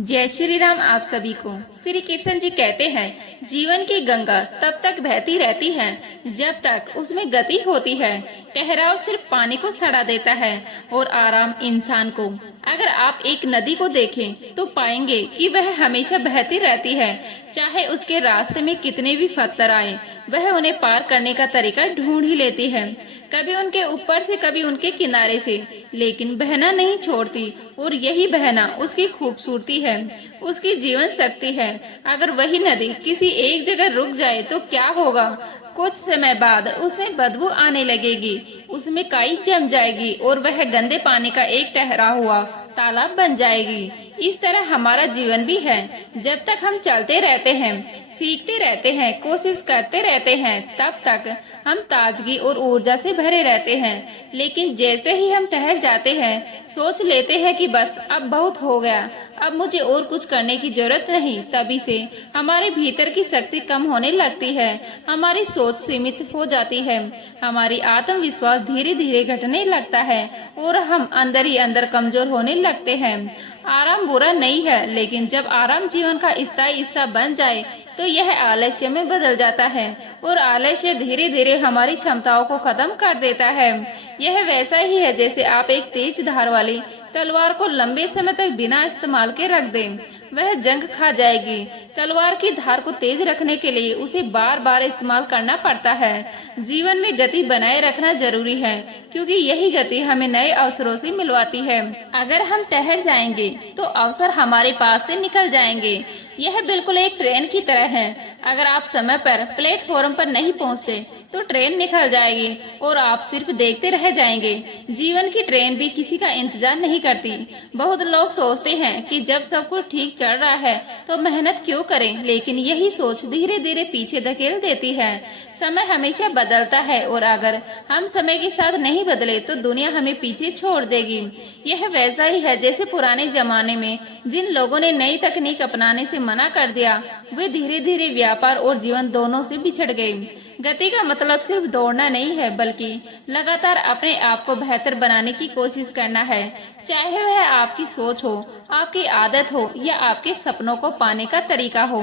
जय श्री राम। आप सभी को श्री कृष्ण जी कहते हैं, जीवन की गंगा तब तक बहती रहती है जब तक उसमें गति होती है। ठहराव सिर्फ पानी को सड़ा देता है और आराम इंसान को। अगर आप एक नदी को देखें तो पाएंगे कि वह हमेशा बहती रहती है, चाहे उसके रास्ते में कितने भी पत्थर आए, वह उन्हें पार करने का तरीका ढूंढ ही लेती है। कभी उनके ऊपर से, कभी उनके किनारे से, लेकिन बहना नहीं छोड़ती। और यही बहना उसकी खूबसूरती है, उसकी जीवन शक्ति है। अगर वही नदी किसी एक जगह रुक जाए तो क्या होगा? कुछ समय बाद उसमें बदबू आने लगेगी, उसमें काई जम जाएगी और वह गंदे पानी का एक ठहरा हुआ तालाब बन जाएगी। इस तरह हमारा जीवन भी है। जब तक हम चलते रहते हैं, सीखते रहते हैं, कोशिश करते रहते हैं, तब तक हम ताजगी और ऊर्जा से भरे रहते हैं। लेकिन जैसे ही हम ठहर जाते हैं, सोच लेते हैं कि बस अब बहुत हो गया, अब मुझे और कुछ करने की जरूरत नहीं, तभी से हमारे भीतर की शक्ति कम होने लगती है, हमारी सोच सीमित हो जाती है, हमारी आत्मविश्वास धीरे धीरे घटने लगता है और हम अंदर ही अंदर कमजोर होने लगते हैं। आराम बुरा नहीं है, लेकिन जब आराम जीवन का स्थायी हिस्सा बन जाए तो यह आलस्य में बदल जाता है और आलस्य धीरे धीरे हमारी क्षमताओं को खत्म कर देता है। यह वैसा ही है जैसे आप एक तेज धार वाली तलवार को लंबे समय तक बिना इस्तेमाल के रख दें, वह जंग खा जाएगी। तलवार की धार को तेज रखने के लिए उसे बार बार इस्तेमाल करना पड़ता है। जीवन में गति बनाए रखना जरूरी है, क्योंकि यही गति हमें नए अवसरों से मिलवाती है। अगर हम ठहर जाएंगे तो अवसर हमारे पास से निकल जाएंगे। यह बिल्कुल एक ट्रेन की तरह है। अगर आप समय पर प्लेटफॉर्म पर नहीं पहुंचते तो ट्रेन निकल जाएगी और आप सिर्फ देखते रह जाएंगे। जीवन की ट्रेन भी किसी का इंतजार नहीं करती। बहुत लोग सोचते हैं कि जब सब कुछ ठीक चल रहा है तो मेहनत क्यों करें, लेकिन यही सोच धीरे धीरे पीछे धकेल देती है। समय हमेशा बदलता है और अगर हम समय के साथ नहीं बदले तो दुनिया हमें पीछे छोड़ देगी। यह वैसा ही है जैसे पुराने जमाने में जिन लोगों ने नई तकनीक अपनाने से मना कर दिया, वे धीरे धीरे व्यापार और जीवन दोनों से बिछड़ गए। गति का मतलब सिर्फ दौड़ना नहीं है, बल्कि लगातार अपने आप को बेहतर बनाने की कोशिश करना है। चाहे वह आपकी सोच हो, आपकी आदत हो या आपके सपनों को पाने का तरीका हो।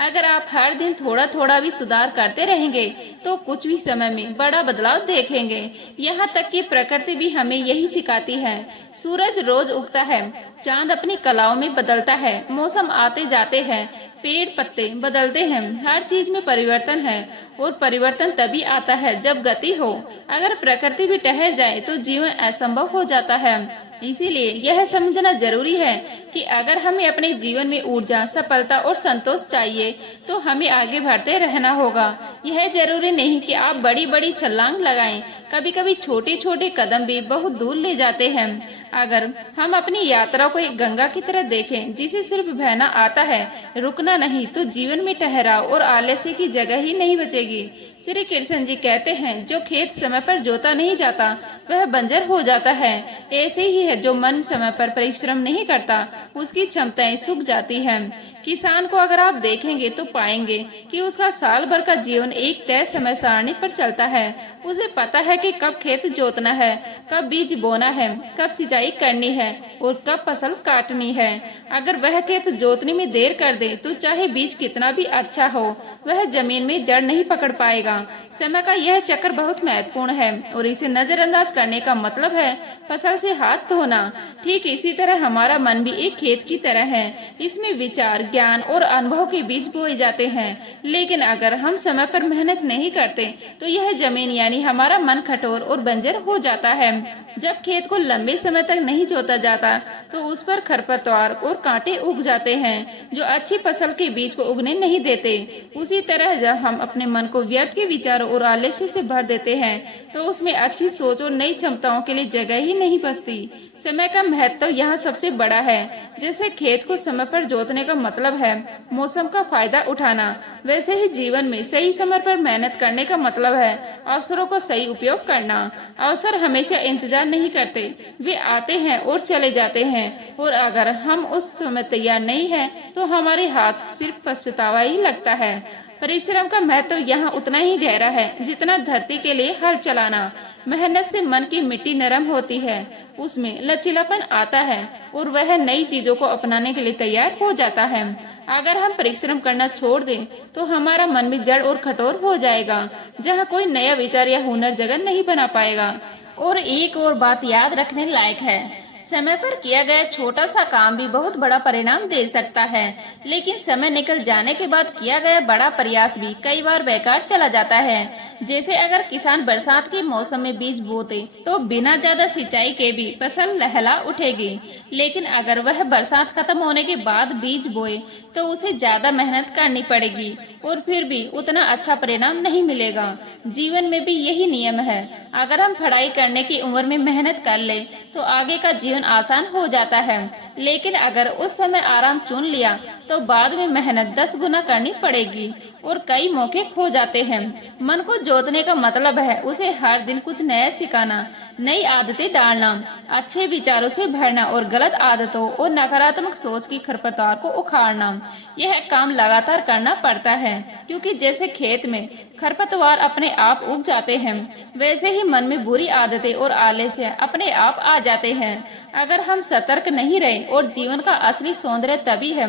अगर आप हर दिन थोड़ा थोड़ा भी सुधार करते रहेंगे तो कुछ भी समय में बड़ा बदलाव देखेंगे। यहाँ तक कि प्रकृति भी हमें यही सिखाती है। सूरज रोज उगता है, चांद अपनी कलाओं में बदलता है, मौसम आते जाते हैं, पेड़ पत्ते बदलते हैं, हर चीज में परिवर्तन है और परिवर्तन तभी आता है जब गति हो। अगर प्रकृति भी ठहर जाए तो जीवन असंभव हो जाता है। इसीलिए यह समझना जरूरी है कि अगर हमें अपने जीवन में ऊर्जा, सफलता और संतोष चाहिए तो हमें आगे बढ़ते रहना होगा। यह जरूरी नहीं कि आप बड़ी बड़ी छलांग लगाएं, कभी कभी छोटे छोटे कदम भी बहुत दूर ले जाते हैं। अगर हम अपनी यात्रा को एक गंगा की तरह देखें जिसे सिर्फ बहना आता है, रुकना नहीं, तो जीवन में ठहराव और आलस्य की जगह ही नहीं बचेगी। श्री कृष्ण जी कहते हैं, जो खेत समय पर जोता नहीं जाता वह बंजर हो जाता है। ऐसे ही है जो मन समय पर परिश्रम नहीं करता, उसकी क्षमताएं सूख जाती हैं। किसान को अगर आप देखेंगे तो पाएंगे कि उसका साल भर का जीवन एक तय समय सारणी पर चलता है। उसे पता है कि कब खेत जोतना है, कब बीज बोना है, कब सिंचाई करनी है और कब फसल काटनी है। अगर वह खेत जोतने में देर कर दे तो चाहे बीज कितना भी अच्छा हो, वह जमीन में जड़ नहीं पकड़ पाएगा। समय का यह चक्र बहुत महत्वपूर्ण है और इसे नजरअंदाज करने का मतलब है फसल से हाथ धोना। ठीक इसी तरह हमारा मन भी एक खेत की तरह है। इसमें विचार, ज्ञान और अनुभव के बीज बोए जाते हैं। लेकिन अगर हम समय पर मेहनत नहीं करते तो यह जमीन यानी हमारा मन कठोर और बंजर हो जाता है। जब खेत को लंबे समय तक नहीं जोता जाता तो उस पर खरपतवार और कांटे उग जाते हैं जो अच्छी फसल के बीज को उगने नहीं देते। उसी तरह जब हम अपने मन को व्यर्थ के विचारों और आलस्य से भर देते हैं तो उसमें अच्छी सोच और नई क्षमताओं के लिए जगह ही नहीं बचती। समय का महत्व यहाँ सबसे बड़ा है। जैसे खेत को समय पर जोतने का मतलब है मौसम का फायदा उठाना, वैसे ही जीवन में सही समय पर मेहनत करने का मतलब है अवसरों का सही उपयोग करना। अवसर हमेशा इंतजार नहीं करते, वे आते हैं और चले जाते हैं, और अगर हम उस समय तैयार नहीं हैं तो हमारे हाथ सिर्फ पछतावा ही लगता है। परिश्रम का महत्व यहाँ उतना ही गहरा है जितना धरती के लिए हल चलाना। मेहनत से मन की मिट्टी नरम होती है, उसमें लचीलापन आता है और वह नई चीजों को अपनाने के लिए तैयार हो जाता है। अगर हम परिश्रम करना छोड़ दें तो हमारा मन भी जड़ और कठोर हो जाएगा, जहाँ कोई नया विचार या हुनर जगह नहीं बना पाएगा। और एक और बात याद रखने लायक है, समय पर किया गया छोटा सा काम भी बहुत बड़ा परिणाम दे सकता है, लेकिन समय निकल जाने के बाद किया गया बड़ा प्रयास भी कई बार बेकार चला जाता है। जैसे अगर किसान बरसात के मौसम में बीज बोते तो बिना ज्यादा सिंचाई के भी फसल लहला उठेगी, लेकिन अगर वह बरसात खत्म होने के बाद बीज बोए तो उसे ज्यादा मेहनत करनी पड़ेगी और फिर भी उतना अच्छा परिणाम नहीं मिलेगा। जीवन में भी यही नियम है, अगर हम पढ़ाई करने की उम्र में मेहनत कर ले तो आगे का जीवन आसान हो जाता है, लेकिन अगर उस समय आराम चुन लिया तो बाद में मेहनत 10 गुना करनी पड़ेगी और कई मौके खो जाते हैं। मन को जोतने का मतलब है उसे हर दिन कुछ नया सिखाना, नई आदतें डालना, अच्छे विचारों से भरना और गलत आदतों और नकारात्मक सोच की खरपतवार को उखाड़ना। यह काम लगातार करना पड़ता है, क्योंकि जैसे खेत में खरपतवार अपने आप उग जाते हैं, वैसे ही मन में बुरी आदतें और आलस्य अपने आप आ जाते हैं। अगर हम सतर्क नहीं रहे, और जीवन का असली सौंदर्य तभी है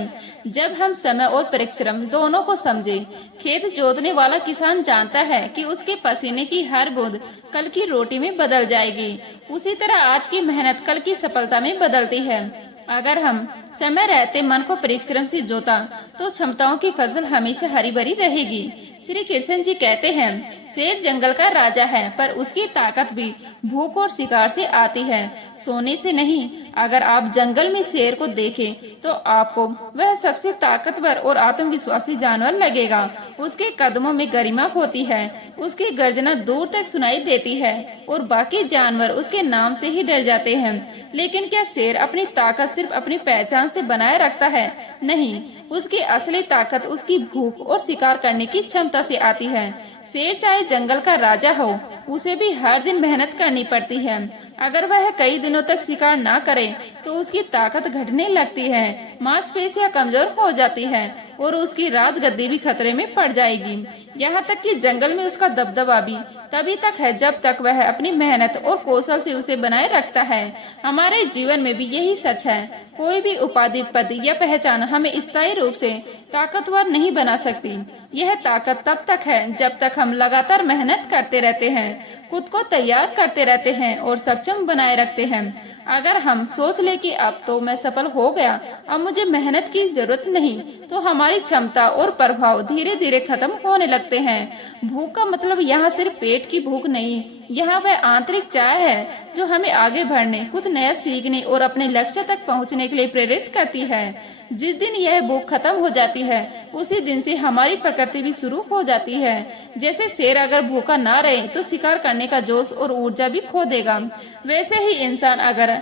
जब हम समय और परिश्रम दोनों को समझे। खेत जोतने वाला किसान जानता है कि उसके पसीने की हर बूंद कल की रोटी में बदल जाएगी, उसी तरह आज की मेहनत कल की सफलता में बदलती है। अगर हम समय रहते मन को परिश्रम से जोता तो क्षमताओं की फसल हमेशा हरी भरी रहेगी। श्री कृष्ण जी कहते हैं, शेर जंगल का राजा है, पर उसकी ताकत भी भूख और शिकार से आती है, सोने से नहीं। अगर आप जंगल में शेर को देखें तो आपको वह सबसे ताकतवर और आत्मविश्वासी जानवर लगेगा। उसके कदमों में गरिमा होती है, उसकी गर्जना दूर तक सुनाई देती है और बाकी जानवर उसके नाम से ही डर जाते हैं। लेकिन क्या शेर अपनी ताकत सिर्फ अपनी पहचान से बनाए रखता है? नहीं, उसकी असली ताकत उसकी भूख और शिकार करने की क्षमता से आती है। शेर चाहे जंगल का राजा हो, उसे भी हर दिन मेहनत करनी पड़ती है। अगर वह कई दिनों तक शिकार ना करे तो उसकी ताकत घटने लगती है, मांसपेशियां कमजोर हो जाती है और उसकी राजगद्दी भी खतरे में पड़ जाएगी। यहाँ तक कि जंगल में उसका दबदबा भी तभी तक है जब तक वह अपनी मेहनत और कौशल से उसे बनाए रखता है। हमारे जीवन में भी यही सच है। कोई भी उपाधि, पद या पहचान हमें स्थायी रूप से ताकतवर नहीं बना सकती। यह ताकत तब तक है जब तक हम लगातार मेहनत करते रहते हैं, खुद को तैयार करते रहते हैं और सक्षम बनाए रखते हैं। अगर हम सोच ले कि अब तो मैं सफल हो गया, अब मुझे मेहनत की जरूरत नहीं, तो हमारी क्षमता और प्रभाव धीरे धीरे खत्म होने लगते हैं। भूख का मतलब यहाँ सिर्फ पेट की भूख नहीं, यहाँ वह आंतरिक चाह है जो हमें आगे बढ़ने, कुछ नया सीखने और अपने लक्ष्य तक पहुँचने के लिए प्रेरित करती है। जिस दिन यह भूख खत्म हो जाती है, उसी दिन से हमारी प्रकृति भी शुरू हो जाती है। जैसे शेर अगर भूखा ना रहे तो शिकार करने का जोश और ऊर्जा भी खो देगा, वैसे ही इंसान अगर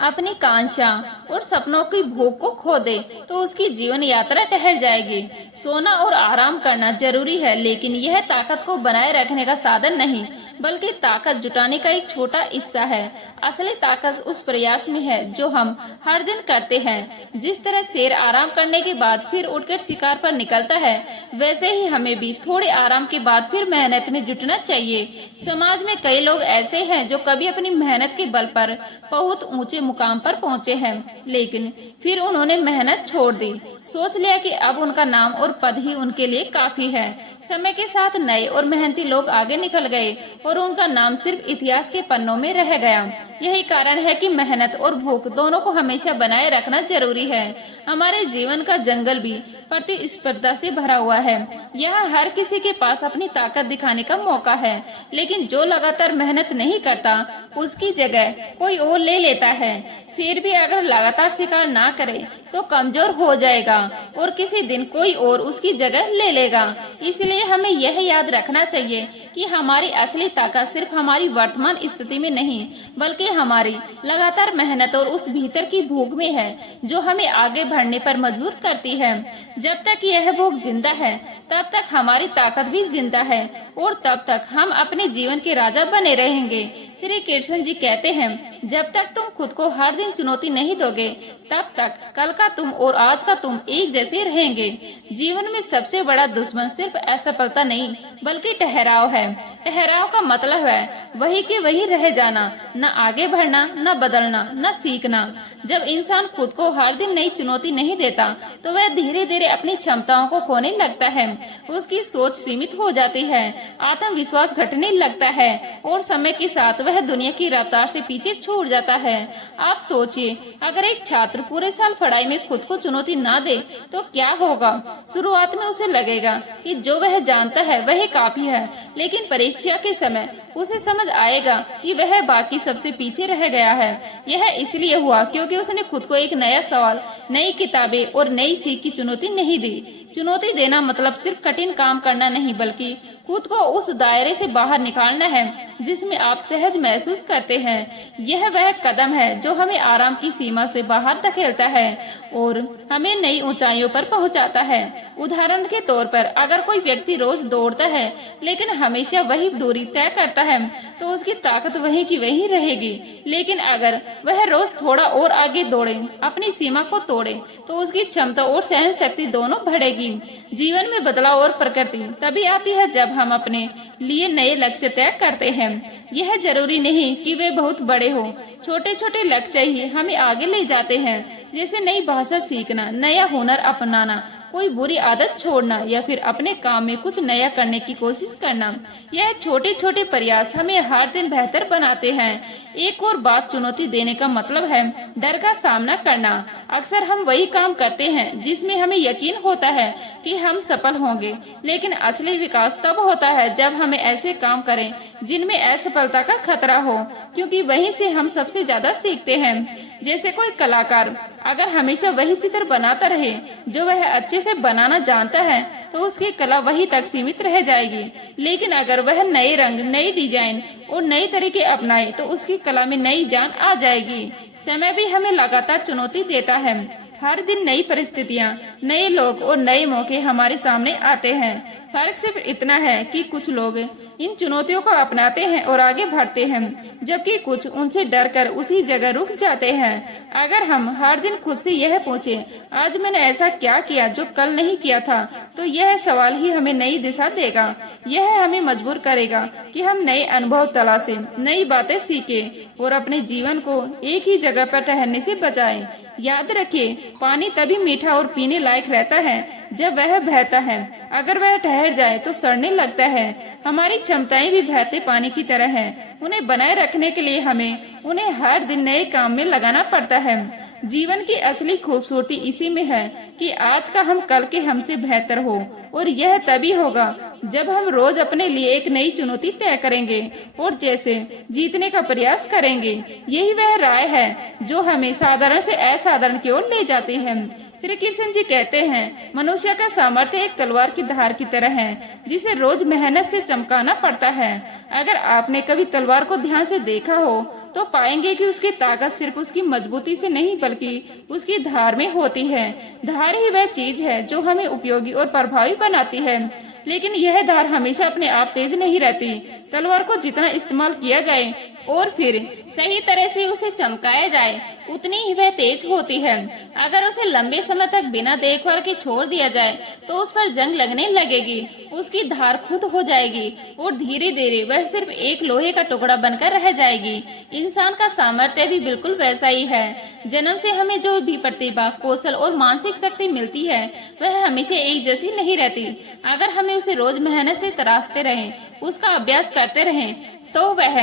अपनी कांक्षा और सपनों की भूख को खो दे तो उसकी जीवन यात्रा ठहर जाएगी। सोना और आराम करना जरूरी है, लेकिन यह ताकत को बनाए रखने का साधन नहीं, बल्कि ताकत जुटाने का एक छोटा हिस्सा है। असली ताकत उस प्रयास में है जो हम हर दिन करते हैं। जिस तरह शेर आराम करने के बाद फिर उठकर शिकार पर निकलता है, वैसे ही हमें भी थोड़े आराम के बाद फिर मेहनत में जुटना चाहिए। समाज में कई लोग ऐसे हैं जो कभी अपनी मेहनत के बल पर बहुत ऊंचे मुकाम पर पहुंचे हैं, लेकिन फिर उन्होंने मेहनत छोड़ दी, सोच लिया कि अब उनका नाम और पद ही उनके लिए काफी है। समय के साथ नए और मेहनती लोग आगे निकल गए और उनका नाम सिर्फ इतिहास के पन्नों में रह गया। यही कारण है कि मेहनत और भूख दोनों को हमेशा बनाए रखना जरूरी है। हमारे जीवन का जंगल भी प्रतिस्पर्धा से भरा हुआ है। यहाँ हर किसी के पास अपनी ताकत दिखाने का मौका है, लेकिन जो लगातार मेहनत नहीं करता उसकी जगह कोई और ले लेता है। शेर भी अगर लगातार शिकार ना करे तो कमजोर हो जाएगा और किसी दिन कोई और उसकी जगह ले लेगा। इसलिए हमें यह याद रखना चाहिए कि हमारी असली ताकत सिर्फ हमारी वर्तमान स्थिति में नहीं, बल्कि हमारी लगातार मेहनत और उस भीतर की भूख में है जो हमें आगे बढ़ने पर मजबूर करती है। जब तक यह भूख जिंदा है तब तक हमारी ताकत भी जिंदा है और तब तक हम अपने जीवन के राजा बने रहेंगे। श्री कृष्ण जी कहते हैं, जब तक तुम खुद को हर दिन चुनौती नहीं दोगे, तब तक कल का तुम और आज का तुम एक जैसे रहेंगे। जीवन में सबसे बड़ा दुश्मन सिर्फ असफलता नहीं, बल्कि ठहराव है। ठहराव का मतलब है वही के वही रह जाना, न आगे बढ़ना, न बदलना, न सीखना। जब इंसान खुद को हर दिन नई चुनौती नहीं देता, तो वह धीरे धीरे अपनी क्षमताओं को खोने लगता है। उसकी सोच सीमित हो जाती है, आत्मविश्वास घटने लगता है और समय के साथ वह दुनिया की रफ्तार से पीछे छूट जाता है। आप सोचिए, अगर एक छात्र पूरे साल पढ़ाई में खुद को चुनौती ना दे तो क्या होगा। शुरुआत में उसे लगेगा कि जो वह जानता है वह काफी है, लेकिन परीक्षा के समय उसे समझ आएगा कि वह बाकी सबसे पीछे रह गया है। यह इसलिए हुआ क्योंकि उसने खुद को एक नया सवाल, नई किताबें और नई सीख की चुनौती नहीं दी। चुनौती देना मतलब सिर्फ कठिन काम करना नहीं, बल्कि खुद को उस दायरे से बाहर निकालना है जिसमें आप सहज महसूस करते हैं। यह वह कदम है जो हमें आराम की सीमा से बाहर धकेलता है और हमें नई ऊंचाइयों पर पहुंचाता है। उदाहरण के तौर पर, अगर कोई व्यक्ति रोज दौड़ता है लेकिन हमेशा वही दूरी तय करता है, तो उसकी ताकत वही की वही रहेगी। लेकिन अगर वह रोज थोड़ा और आगे दौड़े, अपनी सीमा को तोड़े, तो उसकी क्षमता और सहन शक्ति दोनों बढ़ेगी। जीवन में बदलाव और प्रकृति तभी आती है जब हम अपने लिए नए लक्ष्य तय करते हैं। यह जरूरी नहीं कि वे बहुत बड़े हो, छोटे छोटे लक्ष्य ही हमें आगे ले जाते हैं, जैसे नई भाषा सीखना, नया हुनर अपनाना, कोई बुरी आदत छोड़ना या फिर अपने काम में कुछ नया करने की कोशिश करना। यह छोटे छोटे प्रयास हमें हर दिन बेहतर बनाते हैं। एक और बात, चुनौती देने का मतलब है डर का सामना करना। अक्सर हम वही काम करते हैं जिसमें हमें यकीन होता है कि हम सफल होंगे, लेकिन असली विकास तब होता है जब हमें ऐसे काम करें जिनमें असफलता का खतरा हो, क्योंकि वहीं से हम सबसे ज्यादा सीखते हैं। जैसे कोई कलाकार अगर हमेशा वही चित्र बनाता रहे जो वह अच्छे से बनाना जानता है, तो उसकी कला वही तक सीमित रह जाएगी। लेकिन अगर वह नए रंग, नई डिजाइन और नए तरीके अपनाए, तो उसकी कला में नई जान आ जाएगी। समय भी हमें लगातार चुनौती देता है। हर दिन नई परिस्थितियाँ, नए लोग और नए मौके हमारे सामने आते हैं। फर्क सिर्फ इतना है कि कुछ लोग इन चुनौतियों को अपनाते हैं और आगे बढ़ते हैं, जबकि कुछ उनसे डरकर उसी जगह रुक जाते हैं। अगर हम हर दिन खुद से यह पूछें, आज मैंने ऐसा क्या किया जो कल नहीं किया था, तो यह सवाल ही हमें नई दिशा देगा। यह हमें मजबूर करेगा कि हम नए अनुभव तलाशें, नई बातें सीखें और अपने जीवन को एक ही जगह पर ठहरने से बचाएं। याद रखिए, पानी तभी मीठा और पीने लायक रहता है जब वह बहता है। अगर वह ठहर जाए तो सड़ने लगता है। हमारी क्षमताएं भी बहते पानी की तरह हैं। उन्हें बनाए रखने के लिए हमें उन्हें हर दिन नए काम में लगाना पड़ता है। जीवन की असली खूबसूरती इसी में है कि आज का हम कल के हमसे बेहतर हो, और यह तभी होगा जब हम रोज अपने लिए एक नई चुनौती तय करेंगे और जैसे जीतने का प्रयास करेंगे। यही वह राय है जो हमें साधारण से असाधारण की ओर ले जाती है। श्री कृष्ण जी कहते हैं, मनुष्य का सामर्थ्य एक तलवार की धार की तरह है, जिसे रोज मेहनत से चमकाना पड़ता है। अगर आपने कभी तलवार को ध्यान से देखा हो तो पाएंगे कि उसकी ताकत सिर्फ उसकी मजबूती से नहीं, बल्कि उसकी धार में होती है। धार ही वह चीज है जो हमें उपयोगी और प्रभावी बनाती है, लेकिन यह धार हमेशा अपने आप तेज नहीं रहती। तलवार को जितना इस्तेमाल किया जाए और फिर सही तरह से उसे चमकाया जाए, उतनी ही वह तेज होती है। अगर उसे लंबे समय तक बिना देखभाल के छोड़ दिया जाए तो उस पर जंग लगने लगेगी, उसकी धार खुद हो जाएगी और धीरे धीरे वह सिर्फ एक लोहे का टुकड़ा बनकर रह जाएगी। इंसान का सामर्थ्य भी बिल्कुल वैसा ही है। जन्म से हमें जो भी प्रतिभा, कौशल और मानसिक शक्ति मिलती है, वह हमेशा एक जैसी नहीं रहती। अगर हमें उसे रोज मेहनत से तराशते रहें, उसका अभ्यास करते रहें, तो वह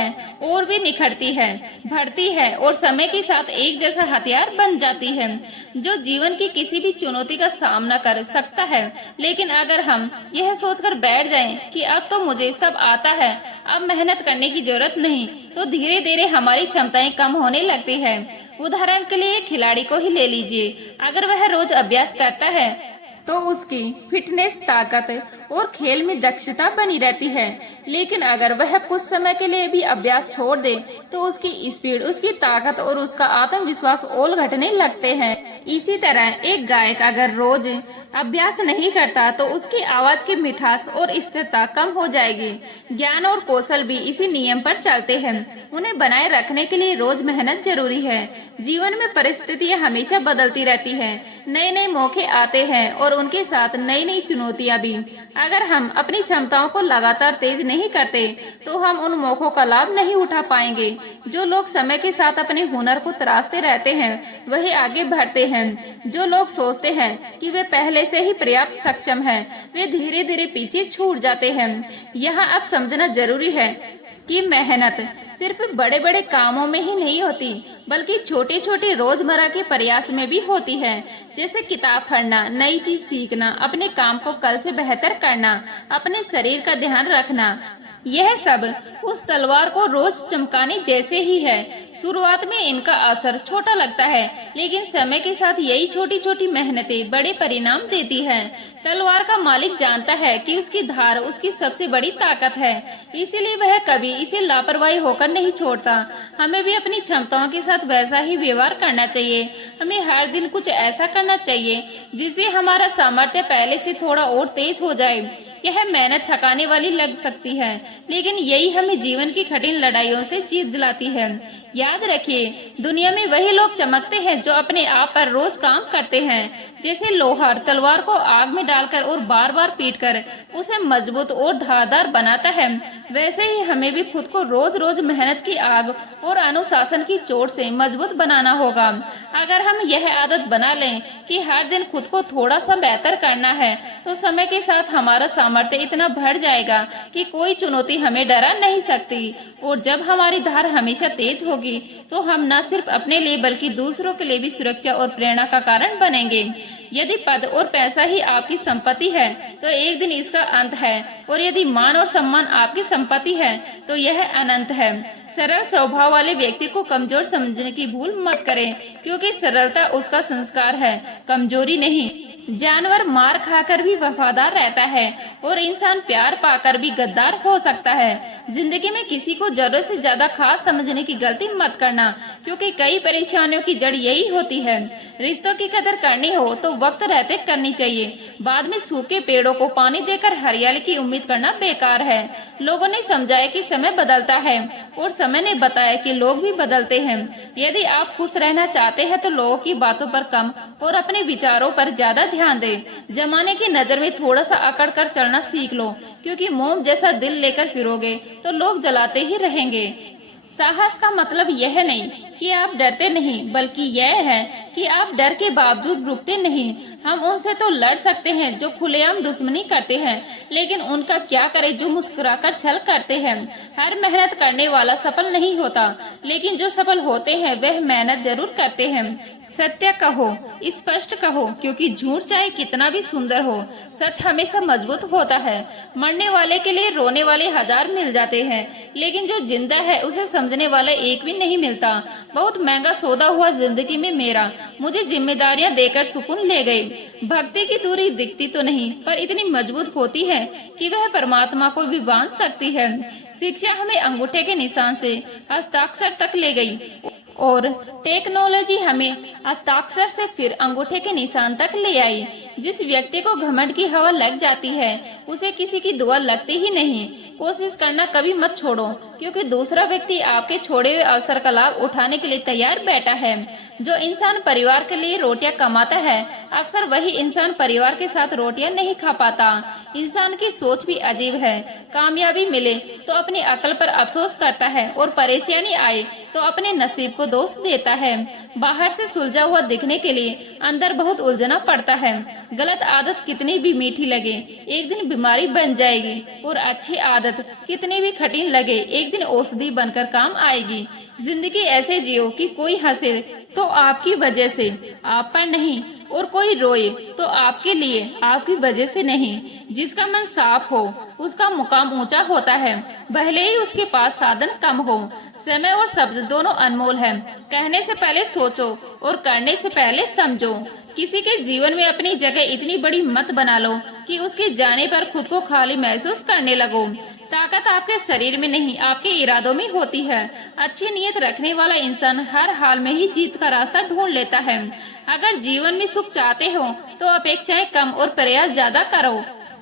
और भी निखरती है, बढ़ती है और समय के साथ एक जैसा हथियार बन जाती है, जो जीवन की किसी भी चुनौती का सामना कर सकता है। लेकिन अगर हम यह सोचकर बैठ जाएं कि अब तो मुझे सब आता है, अब मेहनत करने की जरूरत नहीं, तो धीरे धीरे हमारी क्षमताएं कम होने लगती है। उदाहरण के लिए खिलाड़ी को ही ले लीजिए। अगर वह रोज अभ्यास करता है तो उसकी फिटनेस, ताकत और खेल में दक्षता बनी रहती है। लेकिन अगर वह कुछ समय के लिए भी अभ्यास छोड़ दे तो उसकी स्पीड, उसकी ताकत और उसका आत्मविश्वास और घटने लगते हैं। इसी तरह एक गायक अगर रोज अभ्यास नहीं करता तो उसकी आवाज की मिठास और स्थिरता कम हो जाएगी। ज्ञान और कौशल भी इसी नियम पर चलते हैं। उन्हें बनाए रखने के लिए रोज मेहनत जरूरी है। जीवन में परिस्थितियां हमेशा बदलती रहती है, नए नए मौके आते हैं और उनके साथ नई नई चुनौतियां भी। अगर हम अपनी क्षमताओं को लगातार तेज नहीं करते तो हम उन मौकों का लाभ नहीं उठा पाएंगे। जो लोग समय के साथ अपने हुनर को तराशते रहते हैं वही आगे बढ़ते हैं। जो लोग सोचते हैं कि वे पहले से ही पर्याप्त सक्षम हैं, वे धीरे धीरे पीछे छूट जाते हैं। यहाँ अब समझना जरूरी है कि मेहनत सिर्फ बड़े बड़े कामों में ही नहीं होती, बल्कि छोटे छोटे रोजमर्रा के प्रयास में भी होती है। जैसे किताब पढ़ना, नई चीज सीखना, अपने काम को कल से बेहतर करना, अपने शरीर का ध्यान रखना। यह सब उस तलवार को रोज चमकाने जैसे ही है। शुरुआत में इनका असर छोटा लगता है, लेकिन समय के साथ यही छोटी छोटी मेहनतें बड़े परिणाम देती हैं। तलवार का मालिक जानता है कि उसकी धार उसकी सबसे बड़ी ताकत है, इसीलिए वह कभी इसे लापरवाही होकर नहीं छोड़ता। हमें भी अपनी क्षमताओं के साथ वैसा ही व्यवहार करना चाहिए। हमें हर दिन कुछ ऐसा करना चाहिए जिससे हमारा सामर्थ्य पहले से थोड़ा और तेज हो जाए। यह मेहनत थकाने वाली लग सकती है, लेकिन यही हमें जीवन की कठिन लड़ाइयों से जीत दिलाती है। याद रखिए, दुनिया में वही लोग चमकते हैं जो अपने आप पर रोज काम करते हैं। जैसे लोहार तलवार को आग में डालकर और बार बार पीटकर उसे मजबूत और धारदार बनाता है, वैसे ही हमें भी खुद को रोज रोज मेहनत की आग और अनुशासन की चोट से मजबूत बनाना होगा। अगर हम यह आदत बना लें कि हर दिन खुद को थोड़ा सा बेहतर करना है, तो समय के साथ हमारा सामर्थ्य इतना बढ़ जाएगा कि कोई चुनौती हमें डरा नहीं सकती। और जब हमारी धार हमेशा तेज होगी तो हम न सिर्फ अपने लिए बल्कि दूसरों के लिए भी सुरक्षा और प्रेरणा का कारण बनेंगे। यदि पद और पैसा ही आपकी संपत्ति है तो एक दिन इसका अंत है, और यदि मान और सम्मान आपकी संपत्ति है तो यह अनंत है। सरल स्वभाव वाले व्यक्ति को कमजोर समझने की भूल मत करें, क्योंकि सरलता उसका संस्कार है, कमजोरी नहीं। जानवर मार खाकर भी वफादार रहता है और इंसान प्यार पाकर भी गद्दार हो सकता है। जिंदगी में किसी को जरूरत से ज्यादा खास समझने की गलती मत करना, क्योंकि कई परेशानियों की जड़ यही होती है। रिश्तों की कदर करनी हो तो वक्त रहते करनी चाहिए। बाद में सूखे पेड़ों को पानी देकर हरियाली की उम्मीद करना बेकार है। लोगों ने समझाया कि समय बदलता है और समय ने बताया कि लोग भी बदलते हैं। यदि आप खुश रहना चाहते हैं तो लोगों की बातों पर कम और अपने विचारों पर ज्यादा ध्यान दें। जमाने की नजर में थोड़ा सा अकड़ कर चलना सीख लो, क्योंकि मोम जैसा दिल लेकर फिरोगे तो लोग जलाते ही रहेंगे। साहस का मतलब यह नहीं कि आप डरते नहीं, बल्कि यह है कि आप डर के बावजूद रुकते नहीं। हम उनसे तो लड़ सकते हैं जो खुलेआम दुश्मनी करते हैं, लेकिन उनका क्या करें जो मुस्कुराकर छल करते हैं। हर मेहनत करने वाला सफल नहीं होता, लेकिन जो सफल होते हैं वह मेहनत जरूर करते हैं। सत्य कहो, स्पष्ट कहो, क्योंकि झूठ चाहे कितना भी सुंदर हो, सच हमेशा मजबूत होता है। मरने वाले के लिए रोने वाले हजार मिल जाते हैं, लेकिन जो जिंदा है उसे समझने वाला एक भी नहीं मिलता। बहुत महंगा सौदा हुआ जिंदगी में मेरा, मुझे जिम्मेदारियां देकर सुकून ले गए। भक्ति की दूरी दिखती तो नहीं, पर इतनी मजबूत होती है कि वह परमात्मा को भी बांध सकती है। शिक्षा हमें अंगूठे के निशान से हस्ताक्षर तक ले गई, और टेक्नोलॉजी हमें हस्ताक्षर से फिर अंगूठे के निशान तक ले आई। जिस व्यक्ति को घमंड की हवा लग जाती है उसे किसी की दुआ लगती ही नहीं। कोशिश करना कभी मत छोड़ो, क्योंकि दूसरा व्यक्ति आपके छोड़े हुए अवसर का लाभ उठाने के लिए तैयार बैठा है। जो इंसान परिवार के लिए रोटियां कमाता है, अक्सर वही इंसान परिवार के साथ रोटियां नहीं खा पाता। इंसान की सोच भी अजीब है। कामयाबी मिले तो अपनी अकल पर अफसोस करता है, और परेशानी आए तो अपने नसीब को दोष देता है। बाहर से सुलझा हुआ दिखने के लिए अंदर बहुत उलझना पड़ता है। गलत आदत कितनी भी मीठी लगे, एक दिन बीमारी बन जाएगी, और अच्छी आदत कितनी भी कठिन लगे, एक दिन औषधि बनकर काम आएगी। जिंदगी ऐसे जियो कि कोई हंसे तो आपकी वजह से, आप पर नहीं, और कोई रोए तो आपके लिए, आपकी वजह से नहीं। जिसका मन साफ हो उसका मुकाम ऊंचा होता है, भले ही उसके पास साधन कम हो। समय और शब्द दोनों अनमोल हैं। कहने से पहले सोचो और करने से पहले समझो। किसी के जीवन में अपनी जगह इतनी बड़ी मत बना लो कि उसके जाने पर खुद को खाली महसूस करने लगो। ताकत आपके शरीर में नहीं, आपके इरादों में होती है। अच्छी नीयत रखने वाला इंसान हर हाल में ही जीत का रास्ता ढूंढ लेता है। अगर जीवन में सुख चाहते हो तो अपेक्षाएं कम और प्रयास ज्यादा करो।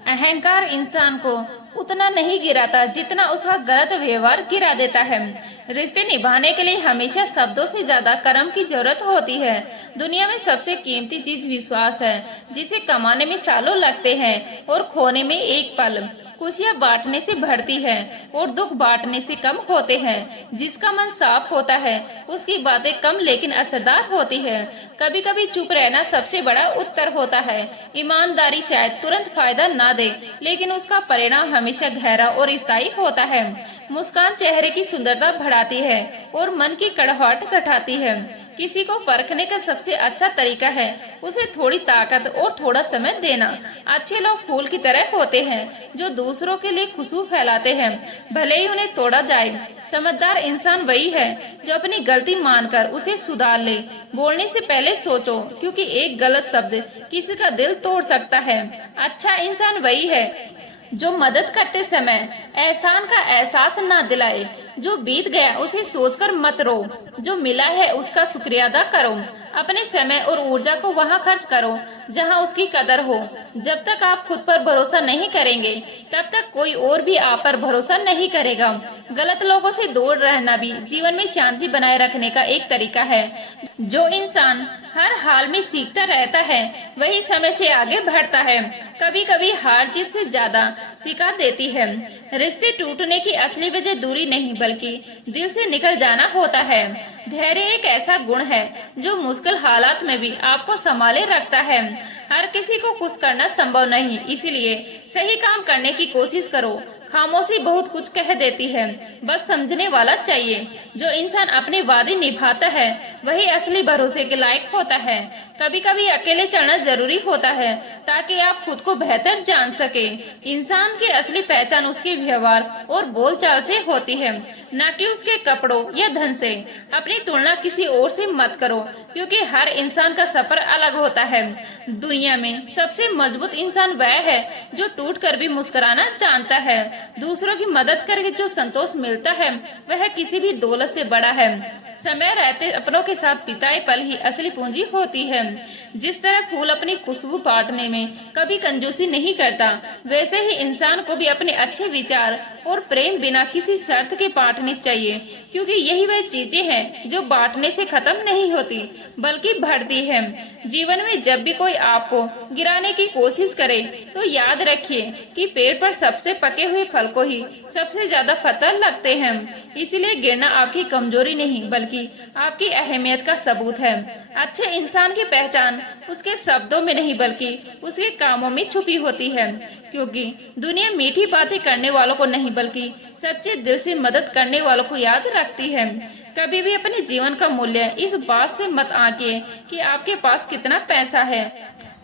अहंकार इंसान को उतना नहीं गिराता जितना उसका गलत व्यवहार गिरा देता है। रिश्ते निभाने के लिए हमेशा शब्दों से ज्यादा कर्म की जरूरत होती है। दुनिया में सबसे कीमती चीज विश्वास है, जिसे कमाने में सालों लगते हैं और खोने में एक पल। खुशियाँ बांटने से बढ़ती है और दुख बांटने से कम होते हैं। जिसका मन साफ होता है उसकी बातें कम लेकिन असरदार होती है। कभी कभी चुप रहना सबसे बड़ा उत्तर होता है। ईमानदारी शायद तुरंत फायदा ना दे, लेकिन उसका परिणाम हमेशा गहरा और स्थायी होता है। मुस्कान चेहरे की सुंदरता बढ़ाती है और मन की कड़वाहट घटाती है। किसी को परखने का सबसे अच्छा तरीका है उसे थोड़ी ताकत और थोड़ा समय देना। अच्छे लोग फूल की तरह होते हैं जो दूसरों के लिए खुशबू फैलाते हैं, भले ही उन्हें तोड़ा जाए। समझदार इंसान वही है जो अपनी गलती मानकर उसे सुधार ले। बोलने से पहले सोचो, क्योंकि एक गलत शब्द किसी का दिल तोड़ सकता है। अच्छा इंसान वही है जो मदद करते समय एहसान का एहसास ना दिलाए। जो बीत गया उसे सोचकर मत रो, जो मिला है उसका शुक्रिया अदा करो। अपने समय और ऊर्जा को वहाँ खर्च करो जहाँ उसकी कदर हो। जब तक आप खुद पर भरोसा नहीं करेंगे तब तक कोई और भी आप पर भरोसा नहीं करेगा। गलत लोगों से दूर रहना भी जीवन में शांति बनाए रखने का एक तरीका है। जो इंसान हर हाल में सीखता रहता है वही समय से आगे बढ़ता है। कभी कभी हार जीत से ज्यादा सिखा देती है। रिश्ते टूटने की असली वजह दूरी नहीं बल्कि दिल से निकल जाना होता है। धैर्य एक ऐसा गुण है जो मुश्किल हालात में भी आपको संभाले रखता है। हर किसी को खुश करना संभव नहीं, इसलिए सही काम करने की कोशिश करो। खामोशी बहुत कुछ कह देती है, बस समझने वाला चाहिए। जो इंसान अपने वादे निभाता है वही असली भरोसे के लायक होता है। कभी कभी अकेले चलना जरूरी होता है ताकि आप खुद को बेहतर जान सके। इंसान की असली पहचान उसके व्यवहार और बोलचाल से होती है, न कि उसके कपड़ों या धन से। अपनी तुलना किसी और से मत करो, क्योंकि हर इंसान का सफर अलग होता है। दुनिया में सबसे मजबूत इंसान वह है जो टूट कर भी मुस्कुराना जानता है। दूसरों की मदद करके जो संतोष मिलता है वह किसी भी दौलत से बड़ा है। समय रहते अपनों के साथ बिताए पल ही असली पूंजी होती है। जिस तरह फूल अपनी खुशबू बांटने में कभी कंजूसी नहीं करता, वैसे ही इंसान को भी अपने अच्छे विचार और प्रेम बिना किसी शर्त के बांटने चाहिए, क्योंकि यही वह चीजें हैं जो बांटने से खत्म नहीं होती बल्कि बढ़ती है। जीवन में जब भी कोई आपको गिराने की कोशिश करे तो याद रखिए कि पेड़ पर सबसे पके हुए फल को ही सबसे ज्यादा फतर लगते हैं। इसलिए गिरना आपकी कमजोरी नहीं बल्कि आपकी अहमियत का सबूत है। अच्छे इंसान की पहचान उसके शब्दों में नहीं बल्कि उसके कामों में छुपी होती है, क्योंकि दुनिया मीठी बातें करने वालों को नहीं बल्कि सच्चे दिल से मदद करने वालों को याद रखती है। कभी भी अपने जीवन का मूल्य इस बात से मत आंकिए कि आपके पास कितना पैसा है,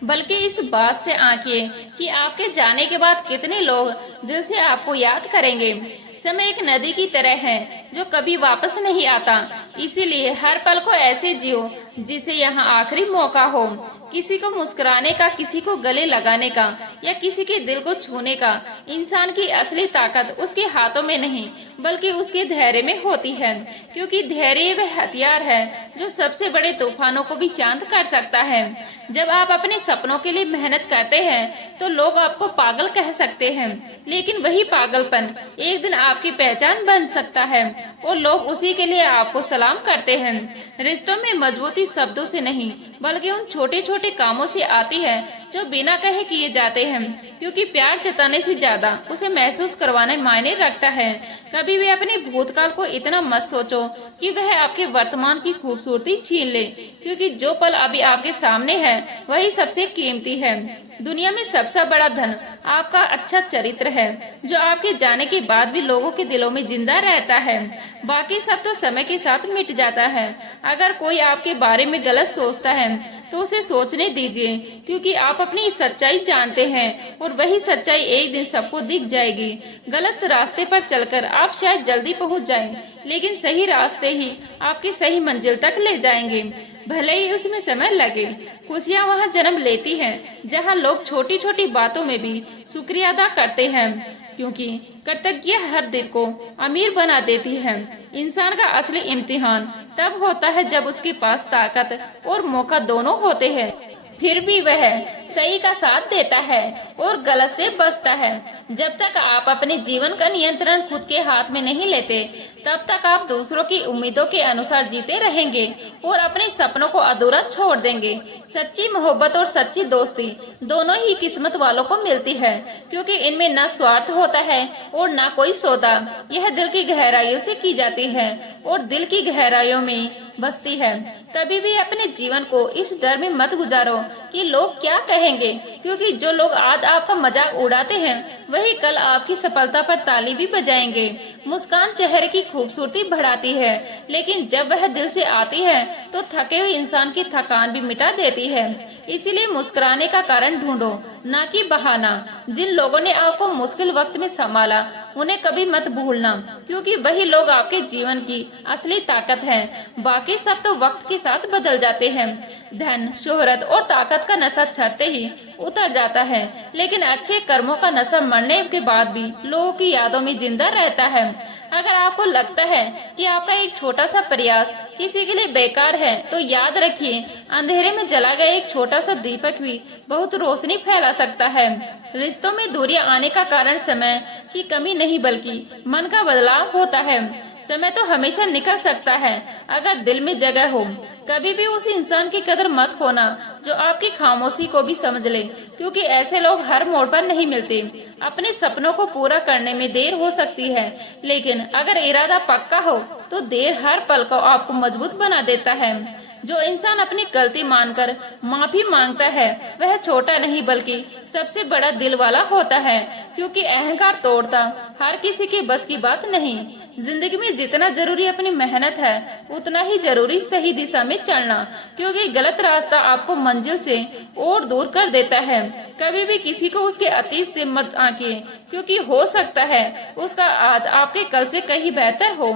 बल्कि इस बात से आंकिए कि आपके जाने के बाद कितने लोग दिल से आपको याद करेंगे। समय एक नदी की तरह है जो कभी वापस नहीं आता, इसीलिए हर पल को ऐसे जियो जिसे यहाँ आखिरी मौका हो। किसी को मुस्कुराने का, किसी को गले लगाने का या किसी के दिल को छूने का। इंसान की असली ताकत उसके हाथों में नहीं बल्कि उसके धैर्य में होती है, क्योंकि धैर्य वह हथियार है जो सबसे बड़े तूफानों को भी शांत कर सकता है। जब आप अपने सपनों के लिए मेहनत करते हैं तो लोग आपको पागल कह सकते हैं, लेकिन वही पागलपन एक दिन आपकी पहचान बन सकता है और लोग उसी के लिए आपको सलाम करते हैं। रिश्तों में मजबूती शब्दों से नहीं बल्कि उन छोटे छोटे कामों से आती है जो बिना कहे किए जाते हैं, क्योंकि प्यार जताने से ज्यादा उसे महसूस करवाना मायने रखता है। कभी भी अपने भूतकाल को इतना मत सोचो कि वह आपके वर्तमान की खूबसूरती छीन ले, क्योंकि जो पल अभी आपके सामने है वही सबसे कीमती है। दुनिया में सबसे बड़ा धन आपका अच्छा चरित्र है, जो आपके जाने के बाद भी लोगों के दिलों में जिंदा रहता है। बाकी सब तो समय के साथ मिट जाता है। अगर कोई आपके बारे में गलत सोचता है तो उसे सोचने दीजिए, क्योंकि आप अपनी सच्चाई जानते हैं और वही सच्चाई एक दिन सबको दिख जाएगी। गलत रास्ते पर चलकर आप शायद जल्दी पहुंच जाएं, लेकिन सही रास्ते ही आपकी सही मंजिल तक ले जाएंगे, भले ही उसमें समय लगे। खुशियाँ वहाँ जन्म लेती हैं जहाँ लोग छोटी छोटी बातों में भी शुक्रिया अदा करते हैं, क्योंकि कृतज्ञता हर दिल को अमीर बना देती है। इंसान का असली इम्तिहान तब होता है जब उसके पास ताकत और मौका दोनों होते हैं, फिर भी वह सही का साथ देता है और गलत से बचता है। जब तक आप अपने जीवन का नियंत्रण खुद के हाथ में नहीं लेते, तब तक आप दूसरों की उम्मीदों के अनुसार जीते रहेंगे और अपने सपनों को अधूरा छोड़ देंगे। सच्ची मोहब्बत और सच्ची दोस्ती दोनों ही किस्मत वालों को मिलती है, क्योंकि इनमें न स्वार्थ होता है और न कोई सौदा। यह दिल की गहराइयों से की जाती है और दिल की गहराइयों में बसती है। कभी भी अपने जीवन को इस डर में मत गुजारो कि लोग क्या कहेंगे, क्योंकि जो लोग आज आपका मजाक उड़ाते हैं वही कल आपकी सफलता पर ताली भी बजाएंगे। मुस्कान चेहरे की खूबसूरती बढ़ाती है, लेकिन जब वह दिल से आती है तो थके हुए इंसान की थकान भी मिटा देती है। इसीलिए मुस्कुराने का कारण ढूंढो, ना कि बहाना। जिन लोगों ने आपको मुश्किल वक्त में संभाला उन्हें कभी मत भूलना, क्योंकि वही लोग आपके जीवन की असली ताकत है। बाकी सब तो वक्त के साथ बदल जाते हैं। धन, शोहरत और ताकत का नशा चढ़ते ही उतर जाता है, लेकिन अच्छे कर्मों का नशा मरने के बाद भी लोगों की यादों में जिंदा रहता है। अगर आपको लगता है कि आपका एक छोटा सा प्रयास किसी के लिए बेकार है, तो याद रखिए, अंधेरे में जला गया एक छोटा सा दीपक भी बहुत रोशनी फैला सकता है। रिश्तों में दूरियां आने का कारण समय की कमी नहीं, बल्कि मन का बदलाव होता है। समय तो हमेशा निकल सकता है अगर दिल में जगह हो। कभी भी उस इंसान की कदर मत खोना जो आपकी खामोशी को भी समझ ले, क्योंकि ऐसे लोग हर मोड़ पर नहीं मिलते। अपने सपनों को पूरा करने में देर हो सकती है, लेकिन अगर इरादा पक्का हो तो देर हर पल को आपको मजबूत बना देता है। जो इंसान अपनी गलती मानकर माफी मांगता है वह छोटा नहीं बल्कि सबसे बड़ा दिल वाला होता है, क्योंकि अहंकार तोड़ता हर किसी के बस की बात नहीं। जिंदगी में जितना जरूरी अपनी मेहनत है, उतना ही जरूरी सही दिशा में चलना, क्योंकि गलत रास्ता आपको मंजिल से और दूर कर देता है। कभी भी किसी को उसके अतीत से मत आंकिए, क्योंकि हो सकता है उसका आज आपके कल से कहीं बेहतर हो।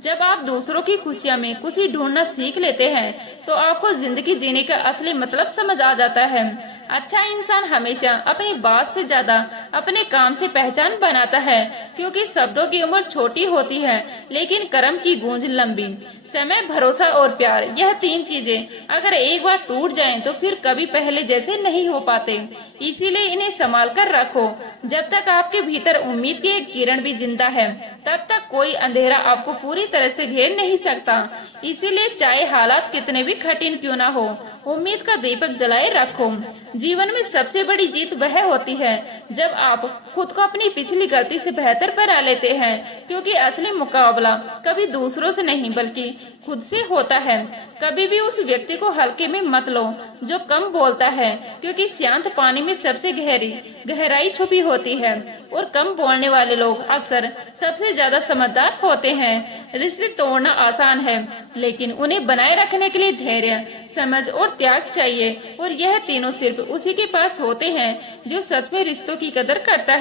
जब आप दूसरों की खुशियों में खुशी ढूंढना सीख लेते हैं, तो आपको जिंदगी जीने का असली मतलब समझ आ जाता है। अच्छा इंसान हमेशा अपनी बात से ज्यादा अपने काम से पहचान बनाता है, क्योंकि शब्दों की उम्र छोटी होती है लेकिन कर्म की गूंज लंबी। समय, भरोसा और प्यार, यह तीन चीजें अगर एक बार टूट जाएं तो फिर कभी पहले जैसे नहीं हो पाते। इसीलिए इन्हें संभाल कर रखो। जब तक आपके भीतर उम्मीद की एक किरण भी जिंदा है, तब तक कोई अंधेरा आपको पूरी तरह से घेर नहीं सकता। इसीलिए चाहे हालात कितने भी कठिन क्यों ना हो, उम्मीद का दीपक जलाए रखो। जीवन में सबसे बड़ी जीत वह होती है जब आप खुद को अपनी पिछली गलती से बेहतर बना लेते हैं, क्योंकि असली मुकाबला कभी दूसरों से नहीं बल्कि खुद से होता है। कभी भी उस व्यक्ति को हल्के में मत लो जो कम बोलता है, क्योंकि शांत पानी में सबसे गहराई छुपी होती है और कम बोलने वाले लोग अक्सर सबसे ज्यादा समझदार होते हैं। रिश्ते तोड़ना आसान है, लेकिन उन्हें बनाए रखने के लिए धैर्य, समझ और त्याग चाहिए, और यह तीनों सिर्फ उसी के पास होते हैं जो सच में रिश्तों की कदर करता है।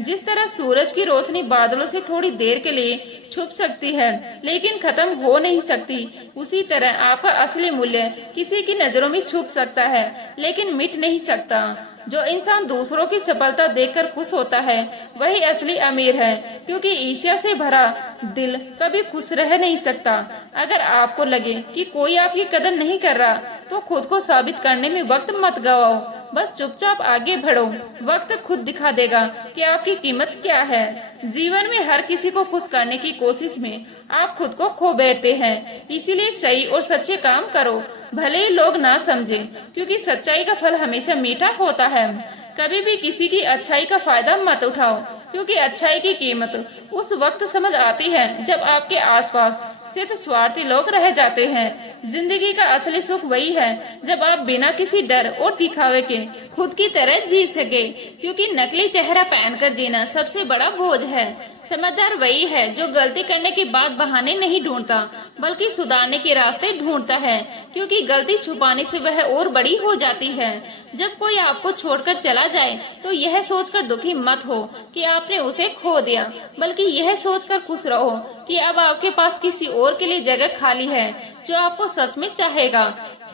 जिस तरह सूरज की रोशनी बादलों से थोड़ी देर के लिए छुप सकती है लेकिन खत्म हो नहीं सकती, उसी तरह आपका असली मूल्य किसी की नजरों में छुप सकता है लेकिन मिट नहीं सकता। जो इंसान दूसरों की सफलता देखकर खुश होता है वही असली अमीर है, क्योंकि ईर्ष्या से भरा दिल कभी खुश रह नहीं सकता। अगर आपको लगे कि कोई आपकी कदर नहीं कर रहा, तो खुद को साबित करने में वक्त मत गवाओ, बस चुपचाप आगे बढ़ो। वक्त खुद दिखा देगा कि आपकी कीमत क्या है। जीवन में हर किसी को खुश करने की कोशिश में आप खुद को खो बैठते हैं, इसीलिए सही और सच्चे काम करो, भले ही लोग ना समझे, क्योंकि सच्चाई का फल हमेशा मीठा होता है। कभी भी किसी की अच्छाई का फायदा मत उठाओ, क्योंकि अच्छाई की कीमत उस वक्त समझ आती है जब आपके आसपास सिर्फ स्वार्थी लोग रह जाते हैं। जिंदगी का असली सुख वही है जब आप बिना किसी डर और दिखावे के खुद की तरह जी सके, क्योंकि नकली चेहरा पहनकर जीना सबसे बड़ा बोझ है। समझदार वही है जो गलती करने के बाद बहाने नहीं ढूंढता, बल्कि सुधारने के रास्ते ढूंढता है, क्योंकि गलती छुपाने से वह और बड़ी हो जाती है। जब कोई आपको छोड़कर चला जाए तो यह सोचकर दुखी मत हो कि आपने उसे खो दिया, बल्कि यह सोचकर खुश रहो कि अब आपके पास किसी और के लिए जगह खाली है जो आपको सच में चाहेगा।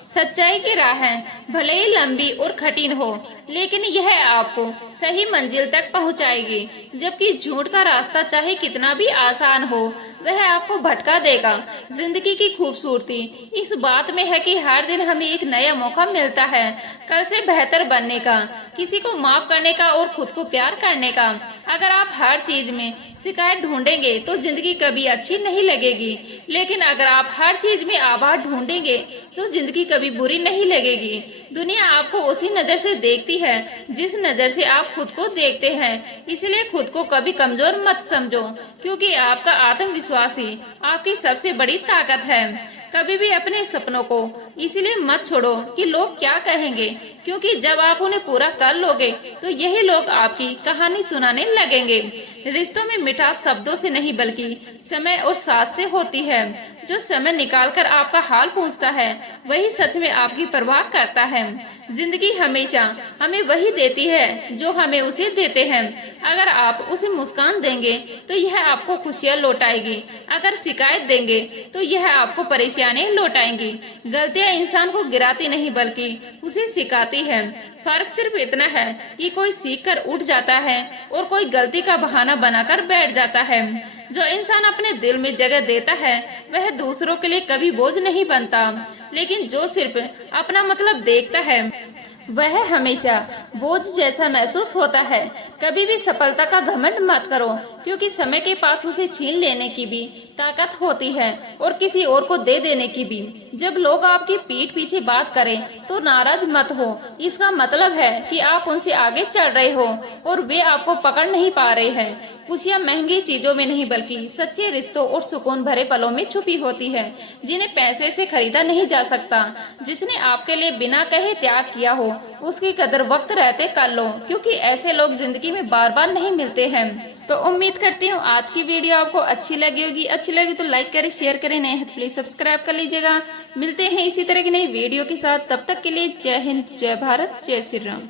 सच्चाई की राह भले ही लंबी और कठिन हो, लेकिन यह आपको सही मंजिल तक पहुंचाएगी, जबकि झूठ का रास्ता चाहे कितना भी आसान हो, वह आपको भटका देगा। जिंदगी की खूबसूरती इस बात में है कि हर दिन हमें एक नया मौका मिलता है कल से बेहतर बनने का, किसी को माफ करने का और खुद को प्यार करने का। अगर आप हर चीज में शिकायत ढूंढेंगे तो जिंदगी कभी अच्छी नहीं लगेगी, लेकिन अगर आप हर चीज में आभार ढूंढेंगे तो जिंदगी कभी बुरी नहीं लगेगी। दुनिया आपको उसी नजर से देखती है जिस नजर से आप खुद को देखते हैं, इसलिए खुद को कभी कमजोर मत समझो, क्योंकि आपका आत्मविश्वास ही आपकी सबसे बड़ी ताकत है। कभी भी अपने सपनों को इसलिए मत छोड़ो कि लोग क्या कहेंगे, क्योंकि जब आप उन्हें पूरा कर लोगे तो यही लोग आपकी कहानी सुनाने लगेंगे। रिश्तों में मिठास शब्दों से नहीं बल्कि समय और साथ से होती है। जो समय निकालकर आपका हाल पूछता है वही सच में आपकी परवाह करता है। जिंदगी हमेशा हमें वही देती है जो हमें उसे देते हैं। अगर आप उसे मुस्कान देंगे तो यह आपको खुशियाँ लौटाएगी, अगर शिकायत देंगे तो यह आपको परेशानी लौटाएंगी। गलतियाँ इंसान को गिराती नहीं बल्कि उसे सिखाती है। फर्क सिर्फ इतना है कि कोई सीख कर उठ जाता है और कोई गलती का बहाना बनाकर बैठ जाता है। जो इंसान अपने दिल में जगह देता है वह दूसरों के लिए कभी बोझ नहीं बनता, लेकिन जो सिर्फ अपना मतलब देखता है वह हमेशा बोझ जैसा महसूस होता है। कभी भी सफलता का घमंड मत करो, क्योंकि समय के पास उसे छीन लेने की भी ताकत होती है और किसी और को दे देने की भी। जब लोग आपकी पीठ पीछे बात करें तो नाराज मत हो, इसका मतलब है कि आप उनसे आगे चढ़ रहे हो और वे आपको पकड़ नहीं पा रहे हैं। खुशियाँ महंगी चीजों में नहीं बल्कि सच्चे रिश्तों और सुकून भरे पलों में छुपी होती है, जिन्हें पैसे से खरीदा नहीं जा सकता। जिसने आपके लिए बिना कहे त्याग किया हो उसकी कदर वक्त रहते कर लो, क्योंकि ऐसे लोग जिंदगी में बार बार नहीं मिलते हैं। तो उम्मीद करती हूँ आज की वीडियो आपको अच्छी लगी होगी। अच्छी लगी तो लाइक करें, शेयर करें, नए हैं तो प्लीज सब्सक्राइब कर लीजिएगा। मिलते हैं इसी तरह की नई वीडियो के साथ, तब तक के लिए जय हिंद, जय भारत, जय श्री राम।